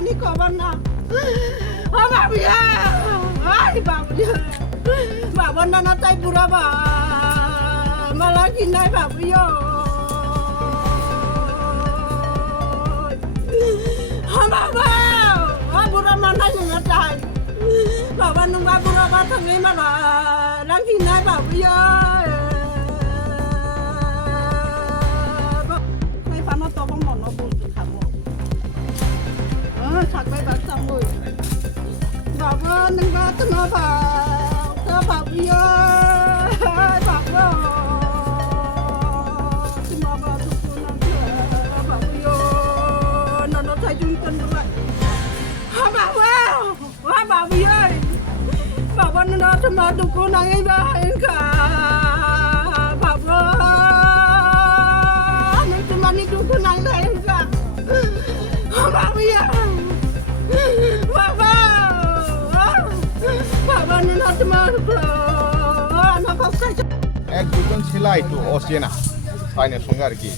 খানি খবর না ও বাবু আই বাবু বাবার নানা তাই বুড়া বা মালা কি নাই বাবু বাবা বুড়া মানা juga tahan bawa nunggu buruh batang ini mana lagi naik babu ya kai pano tolong mono pun kamu sakit batang mu bawa nunggu kenapa ke babu ya babu cuma babu pulang ke babu ya nono saya jumpa dulu babu ơi babu nó cuma tuku nangis bahin ka babu nó cuma ni tuku nangis bahin ka babu ya babu nó cuma tuku nó kok saja এক দুজন ছেলে একটু অচেনা সাইনের সঙ্গে আর কি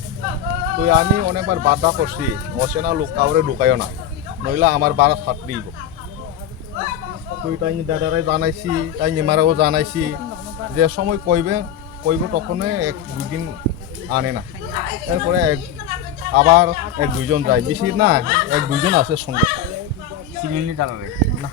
তো আমি অনেকবার বাধা করছি অচেনা লোক কাউরে ঢুকাইও না নইলে আমার বাড়া ছাড় দিব তুই তাই দাদারাই জানাইছি তাই নিমারাও জানাইছি যে সময় কইব তখনই এক দুদিন আনে না এরপরে আবার এক দুইজন যায় বেশি না এক দুইজন আছে সঙ্গে চিনি দাঁড়াবে না